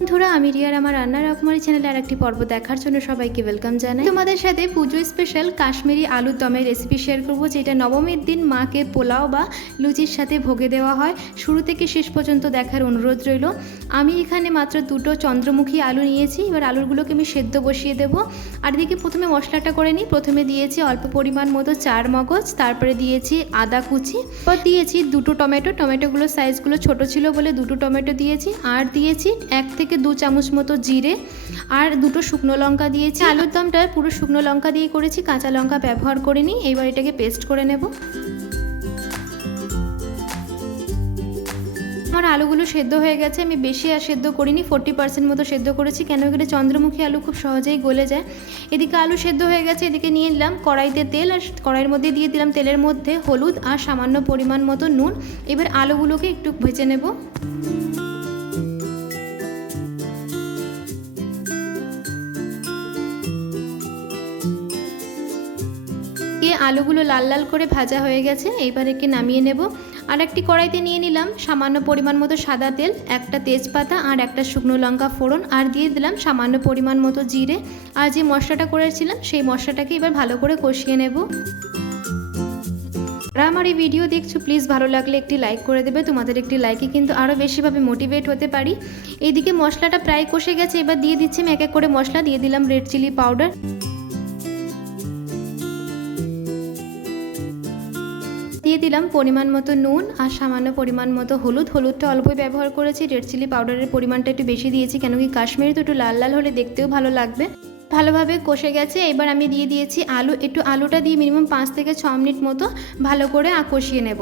বন্ধুরা, আমি রিয়ার আমার রান্নার রকমারি চ্যানেলে আরেকটি পর্ব দেখার জন্য সবাইকে ওয়েলকাম জানাই। তোমাদের সাথে পুজো স্পেশাল কাশ্মীরি আলুর দমের রেসিপি শেয়ার করব, যেটা নবমীর দিন মাকে পোলাও বা লুচির সাথে ভোগে দেওয়া হয়। শুরু থেকে শেষ পর্যন্ত দেখার অনুরোধ রইল। আমি এখানে মাত্র 2টো চন্দ্রমুখী আলু নিয়েছি। এবার আলুগুলোকে আমি সেদ্ধ বসিয়ে দেব। আর এদিকে প্রথমে মশলাটা করে নিই। প্রথমে দিয়েছি অল্প পরিমাণ মতো চার মগজ, তারপরে দিয়েছি আদা কুচি, পর দিয়েছি 2টো টমেটো। টমেটোগুলোর সাইজগুলো ছোট ছিল বলে 2টো টমেটো দিয়েছি। আর দিয়েছি 1 থেকে 2 চামচ মতো জিরে আর 2টো শুকনো লঙ্কা দিয়েছি। আলুর দমটা পুরো শুকনো লঙ্কা দিয়ে করেছি, কাঁচা লঙ্কা ব্যবহার করিনি। এইবার এটাকে পেস্ট করে নেব। আমার আলুগুলো সেদ্ধ হয়ে গেছে। আমি বেশি আর সেদ্ধ করিনি, 40% মতো সেদ্ধ করেছি, কেন এখানে চন্দ্রমুখী আলু খুব সহজেই গলে যায়। এদিকে আলু সেদ্ধ হয়ে গেছে। এদিকে নিয়ে নিলাম কড়াইতে তেল, আর কড়াইয়ের মধ্যে দিয়ে দিলাম তেলের মধ্যে হলুদ আর সামান্য পরিমাণ মতো নুন। এবার আলুগুলোকে একটু ভেজে নেব। আলুগুলো লাল লাল করে ভাজা হয়ে গেছে। এইবার একে নামিয়ে নেব। আর একটি কড়াইতে নিয়ে নিলাম সামান্য পরিমাণ মতো সাদা তেল, একটা তেজপাতা আর একটা শুকনো লঙ্কা ফোড়ন, আর দিয়ে দিলাম সামান্য পরিমাণ মতো জিরে। আর যে মশলাটা করেছিলাম সেই মশলাটাকে এবার ভালো করে কষিয়ে নেব। আর আমার এই ভিডিও দেখছো, প্লিজ ভালো লাগলে একটি লাইক করে দেবে। তোমাদের একটি লাইকে কিন্তু আরও বেশিভাবে মোটিভেট হতে পারি। এইদিকে মশলাটা প্রায় কষে গেছে। এবার দিয়ে দিচ্ছি আমি এক এক করে মশলা। দিয়ে দিলাম রেড চিলি পাউডার, দিয়ে দিলাম পরিমাণ মতো নুন আর সামান্য পরিমাণ মতো হলুদ। হলুদটা অল্পই ব্যবহার করেছি, রেড চিলি পাউডারের পরিমাণটা একটু বেশি দিয়েছি, কেন কি কাশ্মীরি তো একটু লাল লাল হলে দেখতেও ভালো লাগবে। ভালোভাবে কষে গেছে। এবার আমি দিয়ে দিয়েছি আলু। একটু আলুটা দিয়ে মিনিমাম 5 থেকে 6 মিনিট মতো ভালো করে কষিয়ে নেব।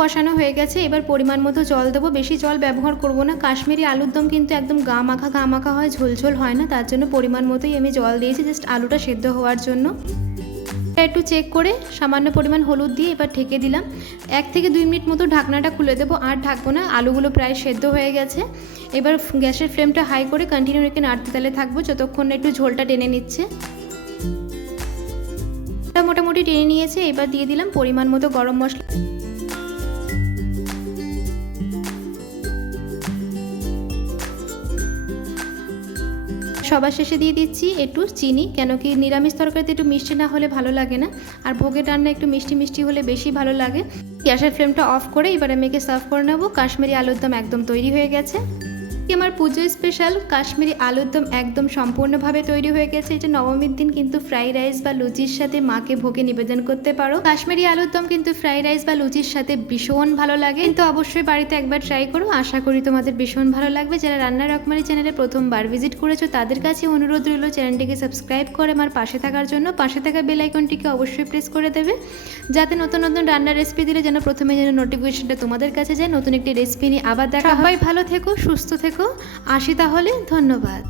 কষানো হয়ে গেছে। এবার পরিমাণ মতো জল দেবো। বেশি জল ব্যবহার করব না। কাশ্মীরি আলুর দম কিন্তু একদম গা মাখা হয়, ঝোলঝোল হয় না। তার জন্য পরিমাণ মতোই আমি জল দিয়েছি, জাস্ট আলুটা সেদ্ধ হওয়ার জন্য। একটু চেক করে সামান্য পরিমাণ হলুদ দিয়ে এবার ঢেকে দিলাম। 1 থেকে 2 মিনিট মতো ঢাকনাটা খুলে দেবো। আর ঢাকবো না, আলুগুলো প্রায় সেদ্ধ হয়ে গেছে। এবার গ্যাসের ফ্লেমটা হাই করে কন্টিনিউ রেখে নাড়তে তালে থাকবো যতক্ষণ না একটু ঝোলটা টেনে নিচ্ছে। মোটামুটি টেনে নিয়েছে। এবার দিয়ে দিলাম পরিমাণ মতো গরম মশলা, সবার শেষে দিয়ে দিচ্ছি একটু চিনি, কেন কি নিরামিষ তরকারিতে একটু মিষ্টি না হলে ভালো লাগে না। আর ভোগের রান্না একটু মিষ্টি মিষ্টি হলে বেশি ভালো লাগে। গ্যাসের ফ্লেমটা অফ করে এবার আমি একে সার্ভ করে নেব। কাশ্মীরি আলুর দম একদম তৈরি হয়ে গেছে। আমার পুজো স্পেশাল কাশ্মীরি আলুর দম একদম সম্পূর্ণভাবে তৈরি হয়ে গেছে। এটা নবমীর দিন কিন্তু ফ্রাইড রাইস বা লুচির সাথে মাকে ভোগে নিবেদন করতে পারো। কাশ্মীরি আলুর দম কিন্তু ফ্রাইড রাইস বা লুচির সাথে ভীষণ ভালো লাগে। কিন্তু অবশ্যই বাড়িতে একবার ট্রাই করো, আশা করি তোমাদের ভীষণ ভালো লাগবে। যারা রান্নার রকমারি চ্যানেলে প্রথমবার ভিজিট করেছো তাদের কাছে অনুরোধ রইল চ্যানেলটিকে সাবস্ক্রাইব করে আমার পাশে থাকার জন্য। পাশে থাকা বেল আইকনটিকে অবশ্যই প্রেস করে দেবে, যাতে নতুন নতুন রান্নার রেসিপি দিলে যেন প্রথমে নোটিফিকেশনটা তোমাদের কাছে যায়। নতুন একটি রেসিপি নিয়ে আবার দেখা। সবাই ভালো থেকো, সুস্থ থেকো। আসি তাহলে, ধন্যবাদ।